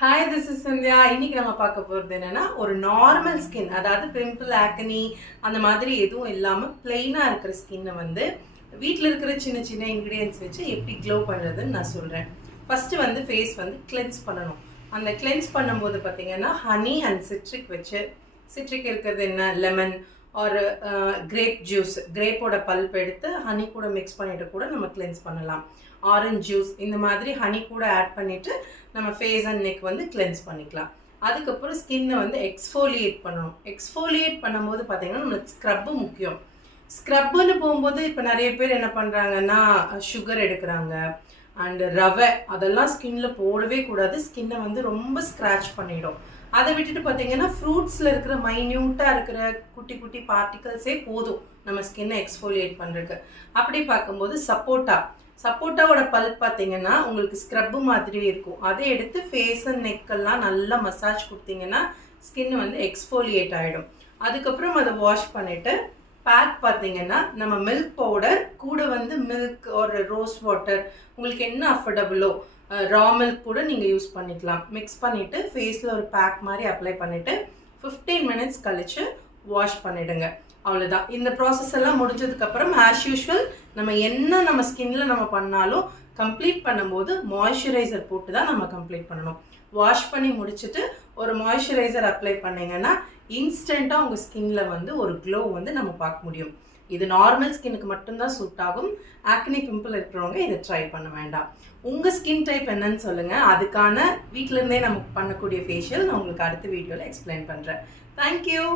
Hi this is Sandhya. இன்னைக்கு நம்ம பார்க்க போகிறது என்னன்னா, ஒரு நார்மல் ஸ்கின், அதாவது பிம்பிள், ஆக்னி அந்த மாதிரி எதுவும் இல்லாமல் பிளெயினாக இருக்கிற ஸ்கின்னை வந்து வீட்டில் இருக்கிற சின்ன சின்ன இன்க்ரீடியன்ஸ் வச்சு எப்படி க்ளோ பண்ணுறதுன்னு நான் சொல்கிறேன். ஃபஸ்ட்டு வந்து ஃபேஸ் வந்து கிளென்ஸ் பண்ணணும். அந்த கிளென்ஸ் பண்ணும்போது பார்த்தீங்கன்னா ஹனி அண்ட் சிட்ரிக் வச்சு, சிட்ரிக் இருக்கிறது என்ன, லெமன் ஒரு கிரேப் ஜூஸ், கிரேப்போட பல்ப் எடுத்து ஹனி கூட மிக்ஸ் பண்ணிட்டு கூட நம்ம கிளென்ஸ் பண்ணலாம். ஆரஞ்ச் ஜூஸ் இந்த மாதிரி ஹனி கூட ஆட் பண்ணிவிட்டு நம்ம ஃபேஸ் அண்ட் நெக் வந்து கிளென்ஸ் பண்ணிக்கலாம். அதுக்கப்புறம் ஸ்கின்னை வந்து எக்ஸ்ஃபோலியேட் பண்ணணும். எக்ஸ்ஃபோலியேட் பண்ணும்போது பார்த்தீங்கன்னா நம்மளுக்கு ஸ்க்ரப்பு முக்கியம். ஸ்க்ரப்புன்னு போகும்போது இப்போ நிறைய பேர் என்ன பண்ணுறாங்கன்னா சுகர் எடுக்கிறாங்க அண்டு ரவை, அதெல்லாம் ஸ்கின்ல போடவே கூடாது. ஸ்கின்னை வந்து ரொம்ப ஸ்க்ராட்ச் பண்ணிடும். அதை விட்டுட்டு பார்த்தீங்கன்னா ஃப்ரூட்ஸில் இருக்கிற மைன்யூட்டாக இருக்கிற குட்டி குட்டி பார்ட்டிகல்ஸே போதும் நம்ம ஸ்கின்னை எக்ஸ்ஃபோலியேட் பண்ணுறதுக்கு. அப்படி பார்க்கும்போது சப்போட்டாவோட பல்ப் பார்த்தீங்கன்னா உங்களுக்கு ஸ்க்ரப்பு மாதிரி இருக்கும். அதை எடுத்து ஃபேஸ் அண்ட் நெக்கெல்லாம் நல்லா மசாஜ் கொடுத்தீங்கன்னா ஸ்கின் வந்து எக்ஸ்ஃபோலியேட் ஆகிடும். அதுக்கப்புறம் அதை வாஷ் பண்ணிவிட்டு பேக் பார்த்தீங்கன்னா நம்ம மில்க் பவுடர் கூட வந்து மில்க் ஒரு ரோஸ் வாட்டர், உங்களுக்கு என்ன அஃபோர்டபுளோ ரா மில்க் கூட நீங்கள் யூஸ் பண்ணிக்கலாம். மிக்ஸ் பண்ணிவிட்டு ஃபேஸில் ஒரு பேக் மாதிரி அப்ளை பண்ணிவிட்டு 15 மினிட்ஸ் கழித்து வாஷ் பண்ணிவிடுங்க. அவ்வளோதான். இந்த ப்ராசஸ் எல்லாம் முடிஞ்சதுக்கப்புறம் ஆஸ் யூஷுவல் நம்ம ஸ்கின்ல நம்ம பண்ணாலும் கம்ப்ளீட் பண்ணும்போது மாய்ஸ்சரைசர் போட்டு தான் நம்ம கம்ப்ளீட் பண்ணணும். வாஷ் பண்ணி முடிச்சுட்டு ஒரு மாய்ஸ்சரைசர் அப்ளை பண்ணிங்கன்னா இன்ஸ்டண்ட்டாக உங்கள் ஸ்கின்ல வந்து ஒரு க்ளோ வந்து நம்ம பார்க்க முடியும். இது நார்மல் ஸ்கின்னுக்கு மட்டும்தான் சூட் ஆகும். ஆக்னி பிம்பிள் இருக்கிறவங்க இதை ட்ரை பண்ண வேண்டாம். உங்கள் ஸ்கின் டைப் என்னன்னு சொல்லுங்கள். அதுக்கான வீட்டிலேருந்தே நம்ம பண்ணக்கூடிய ஃபேஷியல் நான் உங்களுக்கு அடுத்த வீடியோவில் எக்ஸ்பிளைன் பண்ணுறேன். தேங்க்யூ.